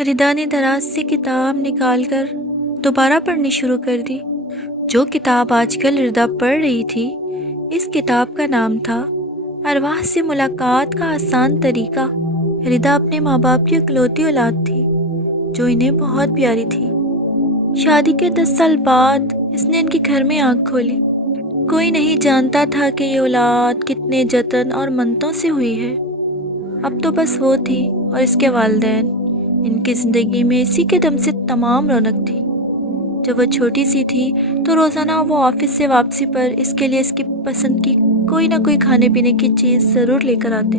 ردا نے دراز سے کتاب نکال کر دوبارہ پڑھنی شروع کر دی۔ جو کتاب آج کل ردا پڑھ رہی تھی، اس کتاب کا نام تھا ارواح سے ملاقات کا آسان طریقہ۔ ردا اپنے ماں باپ کی اکلوتی اولاد تھی جو انہیں بہت پیاری تھی۔ شادی کے 10 سال بعد اس نے ان کے گھر میں آنکھ کھولی۔ کوئی نہیں جانتا تھا کہ یہ اولاد کتنے جتن اور منتوں سے ہوئی ہے۔ اب تو بس وہ تھی اور اس کے والدین۔ ان کی زندگی میں اسی کے دم سے تمام رونق تھی۔ جب وہ چھوٹی سی تھی تو روزانہ وہ آفس سے واپسی پر اس کے لیے اس کی پسند کی کوئی نہ کوئی کھانے پینے کی چیز ضرور لے کر آتے۔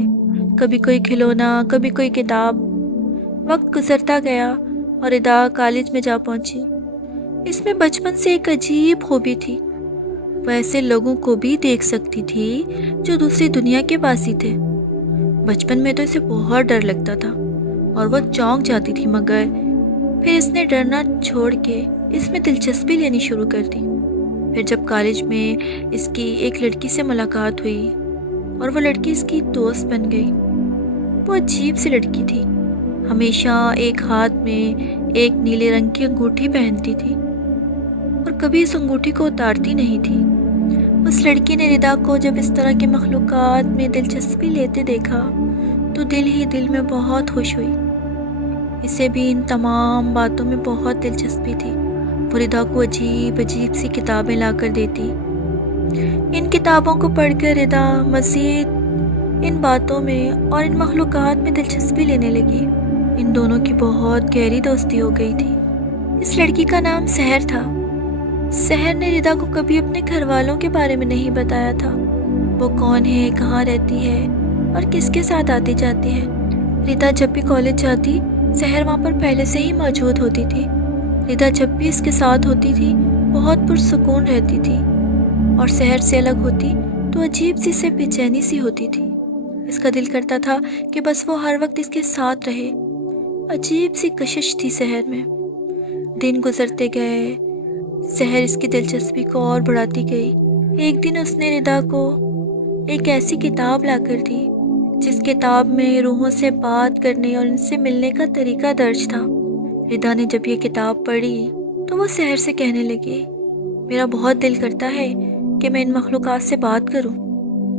کبھی کوئی کھلونا، کبھی کوئی کتاب۔ وقت گزرتا گیا اور ردا کالج میں جا پہنچی۔ اس میں بچپن سے ایک عجیب خوبی تھی۔ وہ ایسے لوگوں کو بھی دیکھ سکتی تھی جو دوسری دنیا کے باسی تھے۔ بچپن میں تو اسے بہت ڈر لگتا تھا اور وہ چونک جاتی تھی، مگر پھر اس نے ڈرنا چھوڑ کے اس میں دلچسپی لینی شروع کر دی۔ پھر جب کالج میں اس کی ایک لڑکی سے ملاقات ہوئی اور وہ لڑکی اس کی دوست بن گئی۔ وہ عجیب سی لڑکی تھی، ہمیشہ ایک ہاتھ میں ایک نیلے رنگ کی انگوٹھی پہنتی تھی اور کبھی اس انگوٹھی کو اتارتی نہیں تھی۔ اس لڑکی نے ردا کو جب اس طرح کی مخلوقات میں دلچسپی لیتے دیکھا تو دل ہی دل میں بہت خوش ہوئی۔ اسے بھی ان تمام باتوں میں بہت دلچسپی تھی۔ وہ ردا کو عجیب عجیب سی کتابیں لا کر دیتی۔ ان کتابوں کو پڑھ کر ردا مزید ان باتوں میں اور ان مخلوقات میں دلچسپی لینے لگی۔ ان دونوں کی بہت گہری دوستی ہو گئی تھی۔ اس لڑکی کا نام سحر تھا۔ سحر نے ردا کو کبھی اپنے گھر والوں کے بارے میں نہیں بتایا تھا۔ وہ کون ہے، کہاں رہتی ہے اور کس کے ساتھ آتی جاتی ہے۔ ردا جب بھی کالج جاتی، سحر وہاں پر پہلے سے ہی موجود ہوتی تھی۔ ردا جب بھی اس کے ساتھ ہوتی تھی بہت پرسکون رہتی تھی، اور سحر سے الگ ہوتی تو عجیب سی سے بے چینی سی ہوتی تھی۔ اس کا دل کرتا تھا کہ بس وہ ہر وقت اس کے ساتھ رہے۔ عجیب سی کشش تھی سحر میں۔ دن گزرتے گئے، سحر اس کی دلچسپی کو اور بڑھاتی گئی۔ ایک دن اس نے ردا کو ایک ایسی کتاب لا کر دی جس کتاب میں روحوں سے بات کرنے اور ان سے ملنے کا طریقہ درج تھا۔ ردا نے جب یہ کتاب پڑھی تو وہ سحر سے کہنے لگی، میرا بہت دل کرتا ہے کہ میں ان مخلوقات سے بات کروں،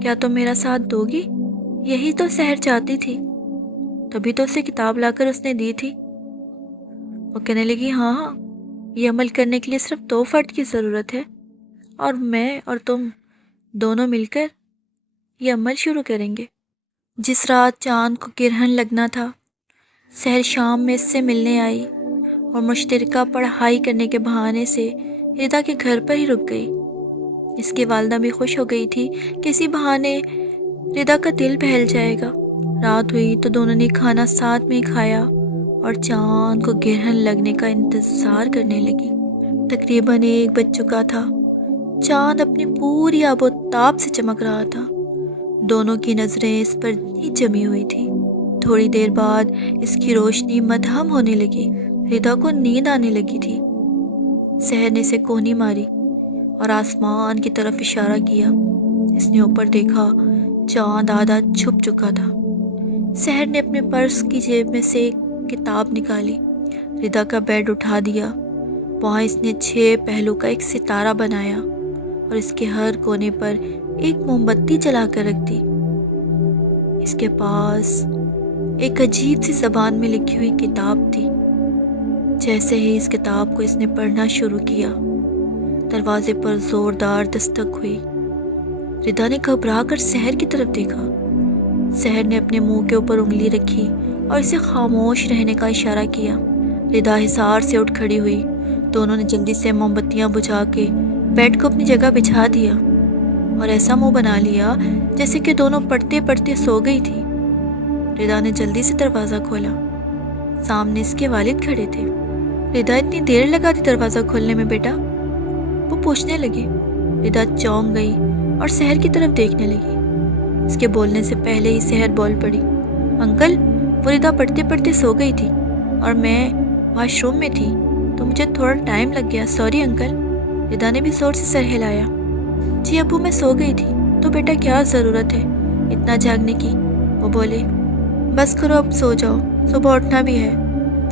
کیا تم میرا ساتھ دو گی؟ یہی تو سحر چاہتی تھی، تبھی تو اسے کتاب لا کر اس نے دی تھی۔ وہ کہنے لگی، ہاں ہاں، یہ عمل کرنے کے لیے صرف 2 فرد کی ضرورت ہے، اور میں اور تم دونوں مل کر یہ عمل شروع کریں گے۔ جس رات چاند کو گرہن لگنا تھا، سحر شام میں اس سے ملنے آئی اور مشترکہ پڑھائی کرنے کے بہانے سے ردا کے گھر پر ہی رک گئی۔ اس کی والدہ بھی خوش ہو گئی تھی کہ اسی بہانے ردا کا دل بہل جائے گا۔ رات ہوئی تو دونوں نے کھانا ساتھ میں ہی کھایا اور چاند کو گرہن لگنے کا انتظار کرنے لگی۔ تقریباً 1 بج چکا تھا۔ چاند اپنی پوری آب و تاب سے چمک رہا تھا۔ دونوں کی نظریں اس پر ہی جمی ہوئی تھی۔ تھوڑی دیر بعد اس کی روشنی مدھم ہونے لگی۔ ردا کو نیند آنے لگی تھی۔ سحر نے اسے کونی ماری اور آسمان کی طرف اشارہ کیا۔ اس نے اوپر دیکھا، چاند آدھا چھپ چکا تھا۔ سحر نے اپنے پرس کی جیب میں سے ایک کتاب نکالی، ردا کا بیڈ اٹھا دیا۔ وہاں اس نے 6 پہلو کا ایک ستارہ بنایا اور اس کے ہر کونے پر ایک موم بتی جلا کر رکھ دی۔ اس کے پاس ایک عجیب سی زبان میں لکھی ہوئی کتاب تھی۔ جیسے ہی اس کتاب کو اس نے پڑھنا شروع کیا، دروازے پر زوردار دستک ہوئی۔ ردا نے گھبرا کر سحر کی طرف دیکھا۔ سحر نے اپنے منہ کے اوپر انگلی رکھی اور اسے خاموش رہنے کا اشارہ کیا۔ ردا حصار سے اٹھ کھڑی ہوئی۔ دونوں نے جلدی سے موم بتیاں بجھا کے بیڈ کو اپنی جگہ بچھا دیا اور ایسا منہ بنا لیا جیسے کہ دونوں پڑھتے پڑھتے سو گئی تھی۔ ردا نے جلدی سے دروازہ کھولا۔ سامنے اس کے والد کھڑے تھے۔ ردا، اتنی دیر لگا دی دروازہ کھولنے میں بیٹا؟ وہ پوچھنے لگے۔ ردا چونک گئی اور سحر کی طرف دیکھنے لگی۔ اس کے بولنے سے پہلے ہی سحر بول پڑی، انکل، وہ ردا پڑھتے پڑھتے سو گئی تھی اور میں واش روم میں تھی تو مجھے تھوڑا ٹائم لگ گیا، سوری انکل۔ ردا نے بھی زور سے سر ہلایا۔ جی ابو، میں سو گئی تھی تو بیٹا کیا ضرورت ہے اتنا جاگنے کی؟ وہ بولے، بس کرو اب سو جاؤ، صبح اٹھنا بھی ہے۔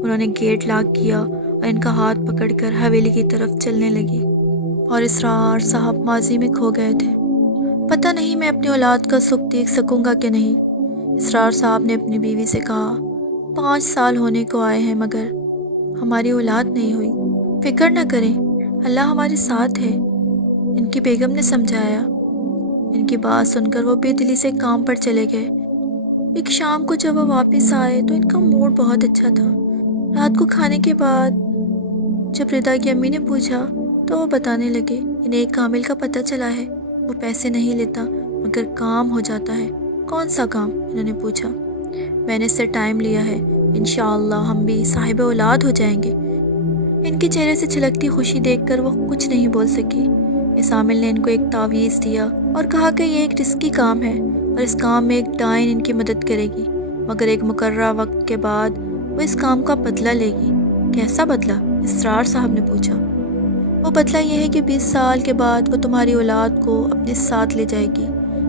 انہوں نے گیٹ لاک کیا اور ان کا ہاتھ پکڑ کر حویلی کی طرف چلنے لگی، اور اسرار صاحب ماضی میں کھو گئے تھے۔ پتہ نہیں میں اپنی اولاد کا سکھ دیکھ سکوں گا کہ نہیں، اسرار صاحب نے اپنی بیوی سے کہا۔ 5 سال ہونے کو آئے ہیں مگر ہماری اولاد نہیں ہوئی۔ فکر نہ کریں، اللہ ہمارے ساتھ ہے، ان کی بیگم نے سمجھایا۔ ان کی بات سن کر وہ بے دلی سے کام پر چلے گئے۔ ایک شام کو جب وہ واپس آئے تو ان کا موڈ بہت اچھا تھا۔ رات کو کھانے کے بعد جب ردا کی امی نے پوچھا تو وہ بتانے لگے، انہیں ایک عامل کا پتہ چلا ہے، وہ پیسے نہیں لیتا مگر کام ہو جاتا ہے۔ کون سا کام؟ انہوں نے پوچھا۔ میں نے اس سے ٹائم لیا ہے، انشاءاللہ ہم بھی صاحب اولاد ہو جائیں گے۔ ان کے چہرے سے چھلکتی خوشی دیکھ کر وہ کچھ نہیں بول سکی۔ اس عامل نے ان کو ایک تعویذ دیا اور کہا کہ یہ ایک رسکی کام ہے اور اس کام میں ایک ڈائن ان کی مدد کرے گی، مگر ایک مقررہ وقت کے بعد وہ اس کام کا بدلہ لے گی۔ کیسا بدلہ؟ اسرار صاحب نے پوچھا۔ وہ بدلہ یہ ہے کہ 20 سال کے بعد وہ تمہاری اولاد کو اپنے ساتھ لے جائے گی۔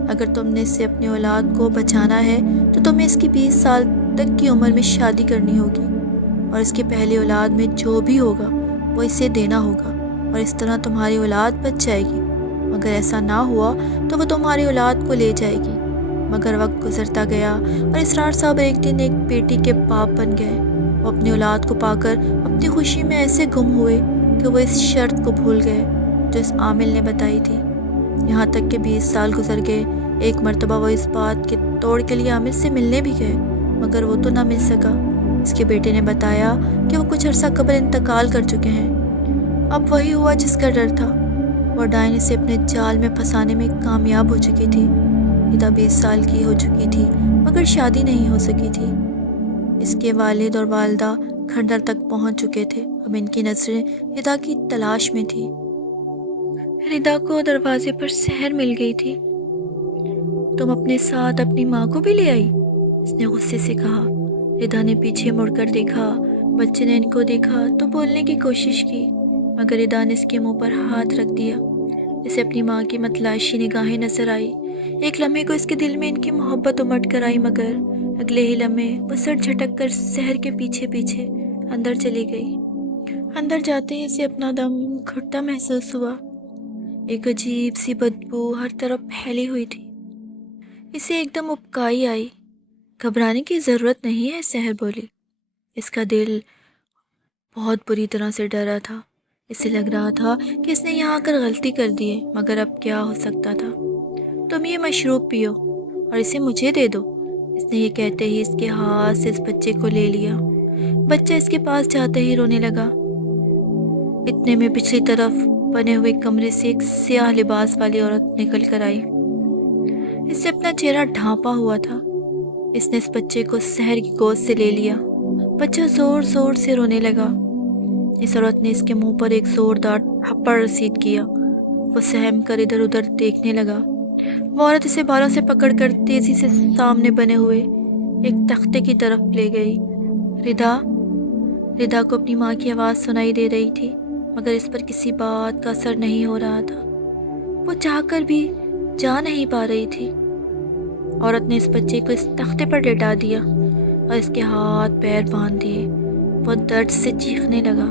اگر تم نے اس سے اپنی اولاد کو بچانا ہے تو تمہیں اس کی 20 سال تک کی عمر میں شادی کرنی ہوگی، اور اس کی پہلی اولاد میں جو بھی ہوگا وہ اسے دینا ہوگا، اور اس طرح تمہاری اولاد بچ جائے گی۔ مگر ایسا نہ ہوا تو وہ تمہاری اولاد کو لے جائے گی۔ مگر وقت گزرتا گیا اور اسرار صاحب ایک دن ایک بیٹی کے باپ بن گئے۔ وہ اپنی اولاد کو پا کر اپنی خوشی میں ایسے گم ہوئے کہ وہ اس شرط کو بھول گئے جو اس عامل نے بتائی تھی۔ یہاں تک کہ 20 سال گزر گئے۔ ایک مرتبہ وہ اس بات کے توڑ کے لیے عامل سے ملنے بھی گئے، مگر وہ تو نہ مل سکا۔ اس کے بیٹے نے بتایا کہ وہ کچھ عرصہ قبل انتقال کر چکے ہیں۔ اب وہی ہوا جس کا ڈر تھا، وہ ڈائن اسے اپنے جال میں پھنسانے میں کامیاب ہو چکی تھی۔ ادا 20 سال کی ہو چکی تھی مگر شادی نہیں ہو سکی تھی۔ اس کے والد اور والدہ کھنڈر تک پہنچ چکے تھے۔ اب ان کی نظریں ردا کی تلاش میں تھی۔ ردا کو دروازے پر سحر مل گئی تھی۔ تم اپنے ساتھ اپنی ماں کو بھی لے آئی؟ اس نے غصے سے کہا۔ ردا نے پیچھے مڑ کر دیکھا۔ بچے نے ان کو دیکھا تو بولنے کی کوشش کی، مگر ردا نے اس کے منہ پر ہاتھ رکھ دیا۔ اسے اپنی ماں کی متلاشی نگاہیں نظر آئی۔ ایک لمحے کو اس کے دل میں ان کی محبت امٹ کر آئی، مگر اگلے ہی لمحے وہ سر جھٹک کر سحر کے پیچھے پیچھے اندر چلی گئی۔ اندر جاتے ہی اسے اپنا دم گھٹتا محسوس ہوا۔ ایک عجیب سی بدبو ہر طرف پھیلی ہوئی تھی۔ اسے ایک دم ابکائی آئی۔ گھبرانے کی ضرورت نہیں ہے، سحر بولی۔ اس کا دل بہت بری طرح سے ڈرا تھا۔ اسے لگ رہا تھا کہ اس نے یہاں آ کر غلطی کر دی ہے، مگر اب کیا ہو سکتا تھا۔ تم یہ مشروب پیو اور اسے مجھے دے دو۔ اس نے یہ کہتے ہی اس کے ہاتھ سے اس بچے کو لے لیا۔ بچہ اس کے پاس جاتے ہی رونے لگا۔ اتنے میں پچھلی طرف بنے ہوئے کمرے سے ایک سیاہ لباس والی عورت نکل کر آئی۔ اس سے اپنا چہرہ ڈھانپا ہوا تھا۔ اس نے اس بچے کو سحر کی گود سے لے لیا۔ بچہ زور زور سے رونے لگا۔ اس عورت نے اس کے منہ پر ایک زوردار تھپڑ رسید کیا۔ وہ سہم کر ادھر ادھر دیکھنے لگا۔ وہ عورت اسے بالوں سے پکڑ کر تیزی سے سامنے بنے ہوئے ایک تختے کی طرف لے گئی۔ ردا ردا کو اپنی ماں کی آواز سنائی دے رہی تھی، مگر اس پر کسی بات کا اثر نہیں ہو رہا تھا۔ وہ چاہ کر بھی جا نہیں پا رہی تھی۔ عورت نے اس بچے کو اس تختے پر لیٹا دیا اور اس کے ہاتھ پیر باندھ دیے۔ وہ درد سے چیخنے لگا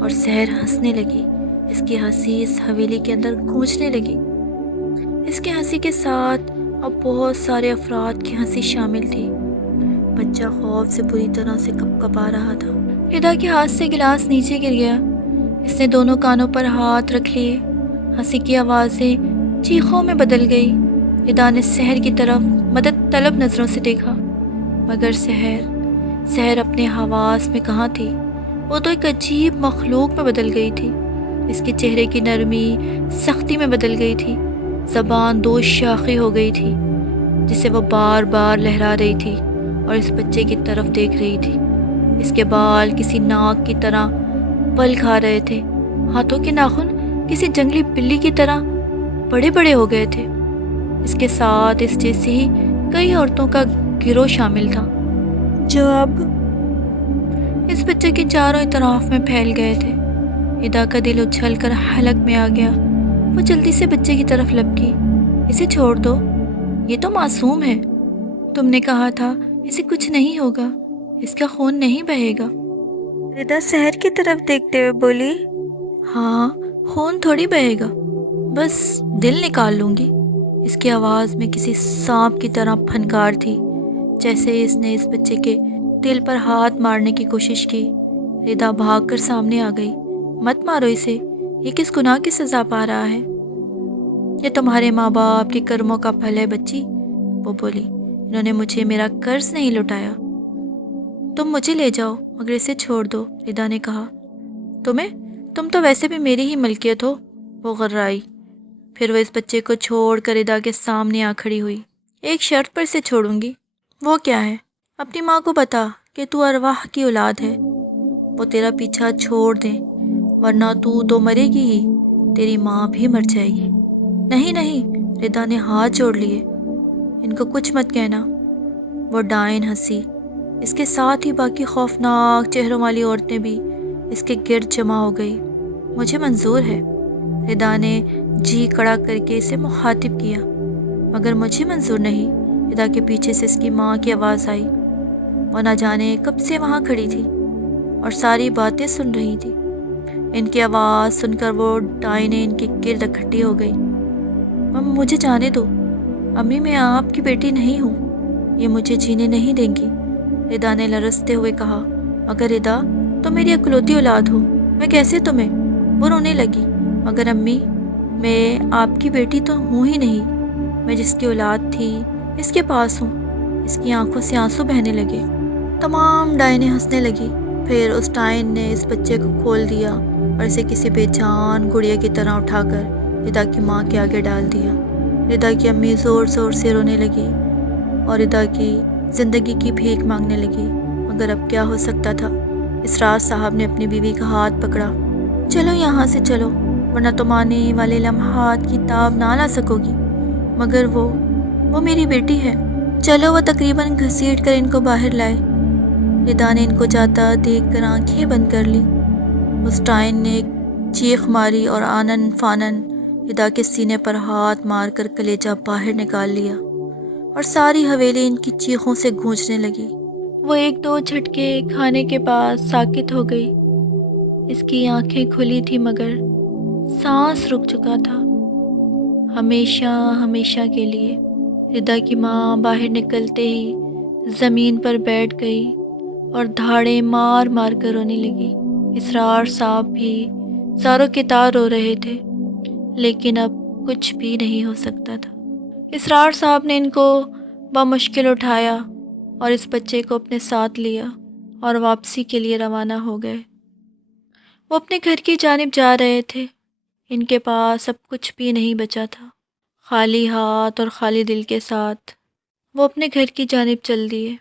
اور سحر ہنسنے لگی۔ اس کی ہنسی اس حویلی کے اندر گونجنے لگی۔ اس کی ہنسی کے ساتھ اب بہت سارے افراد کی ہنسی شامل تھی۔ بچہ خوف سے بری طرح سے کپ کپا رہا تھا۔ ردا کے ہاتھ سے گلاس نیچے گر گیا۔ اس نے دونوں کانوں پر ہاتھ رکھ لیے۔ ہنسی کی آوازیں چیخوں میں بدل گئی۔ ردا نے سحر کی طرف مدد طلب نظروں سے دیکھا، مگر سحر اپنے حواس میں کہاں تھی؟ وہ تو ایک عجیب مخلوق میں بدل گئی تھی۔ اس کے چہرے کی نرمی سختی میں بدل گئی تھی۔ زبان 2 شاخیں ہو گئی تھی جسے وہ بار بار لہرا رہی تھی اور اس بچے کی طرف دیکھ رہی تھی۔ اس کے بال کسی ناگ کی طرح پل کھا رہے تھے۔ ہاتھوں کے ناخن کسی جنگلی بلی کی طرح بڑے بڑے ہو گئے تھے۔ اس کے ساتھ اس جیسی ہی کئی عورتوں کا گروہ شامل تھا جو اب اس بچے کے چاروں اطراف میں پھیل گئے تھے۔ ادا کا دل اچھل کر حلق میں آ گیا۔ وہ جلدی سے بچے کی طرف لپکی۔ اسے چھوڑ دو، یہ تو معصوم ہے۔ تم نے کہا تھا اسے کچھ نہیں ہوگا، اس کا خون نہیں بہے گا۔ ردا شہر کی طرف دیکھتے ہوئے بولی۔ ہاں، خون تھوڑی بہے گا، بس دل نکال لوں گی۔ اس کی آواز میں کسی سانپ کی طرح پھنکار تھی، جیسے اس نے اس بچے کے دل پر ہاتھ مارنے کی کوشش کی۔ ردا بھاگ کر سامنے آ گئی۔ مت مارو اسے، یہ کس گناہ کی سزا پا رہا ہے؟ یہ تمہارے ماں باپ کے کرموں کا پھل ہے بچی، وہ بولی۔ انہوں نے مجھے میرا قرض نہیں لوٹایا۔ تم مجھے لے جاؤ مگر اسے چھوڑ دو، ردا نے کہا۔ تم تو ویسے بھی میری ہی ملکیت ہو، وہ غرائی۔ پھر وہ اس بچے کو چھوڑ کر ردا کے سامنے آ کھڑی ہوئی۔ ایک شرط پر اسے چھوڑوں گی۔ وہ کیا ہے؟ اپنی ماں کو بتا کہ تو ارواح کی اولاد ہے، وہ تیرا پیچھا چھوڑ دیں، ورنہ تو مرے گی ہی، تیری ماں بھی مر جائے گی۔ نہیں نہیں، ردا نے ہاتھ جوڑ لیے، ان کو کچھ مت کہنا۔ وہ ڈائن ہنسی۔ اس کے ساتھ ہی باقی خوفناک چہروں والی عورتیں بھی اس کے گرد جمع ہو گئی۔ مجھے منظور ہے، ردا نے جی کڑا کر کے اسے مخاطب کیا۔ مگر مجھے منظور نہیں، ردا کے پیچھے سے اس کی ماں کی آواز آئی۔ وہ نہ جانے کب سے وہاں کھڑی تھی اور ساری باتیں سن رہی تھی۔ ان کی آواز سن کر وہ ڈائنیں ان کے گرد اکٹھی ہو گئی۔ مجھے جانے دو امی، میں آپ کی بیٹی نہیں ہوں، یہ مجھے جینے نہیں دیں گی، ردا نے لرزتے ہوئے کہا۔ مگر ردا، تم میری اکلوتی اولاد ہو، میں کیسے تمہیں؟ وہ رونے لگی۔ مگر امی، میں آپ کی بیٹی تو ہوں ہی نہیں، میں جس کی اولاد تھی اس کے پاس ہوں۔ اس کی آنکھوں سے آنسو بہنے لگے۔ تمام ڈائنیں ہنسنے لگی۔ پھر اس ڈائن نے اس بچے کو کھول دیا اور اسے کسی بے جان گڑیا کی طرح اٹھا کر ردا کی ماں کے آگے ڈال دیا۔ ردا کی امی زور زور سے رونے لگی اور ردا کی زندگی کی بھیک مانگنے لگی۔ مگر اب کیا ہو سکتا تھا؟ اسرار صاحب نے اپنی بیوی کا ہاتھ پکڑا۔ چلو یہاں سے چلو، ورنہ تم آنے والے لمحات کی تاب نہ لا سکو گی۔ مگر وہ میری بیٹی ہے۔ چلو، وہ تقریباً گھسیٹ کر ان کو باہر لائے۔ ردا نے ان کو جاتا دیکھ کر آنکھیں بند کر لی۔ اس ڈائن نے ایک چیخ ماری اور آنن فانن ردا کے سینے پر ہاتھ مار کر کلیجہ باہر نکال لیا اور ساری حویلی ان کی چیخوں سے گونجنے لگی۔ وہ ایک دو جھٹکے کھانے کے بعد ساکت ہو گئی۔ اس کی آنکھیں کھلی تھی مگر سانس رک چکا تھا، ہمیشہ ہمیشہ کے لیے۔ ردا کی ماں باہر نکلتے ہی زمین پر بیٹھ گئی اور دھاڑیں مار مار کر رونے لگی۔ اسرار صاحب بھی زاروں کے تار رو رہے تھے، لیکن اب کچھ بھی نہیں ہو سکتا تھا۔ اسرار صاحب نے ان کو بمشکل اٹھایا اور اس بچے کو اپنے ساتھ لیا اور واپسی کے لیے روانہ ہو گئے۔ وہ اپنے گھر کی جانب جا رہے تھے۔ ان کے پاس اب کچھ بھی نہیں بچا تھا۔ خالی ہاتھ اور خالی دل کے ساتھ وہ اپنے گھر کی جانب چل دیے۔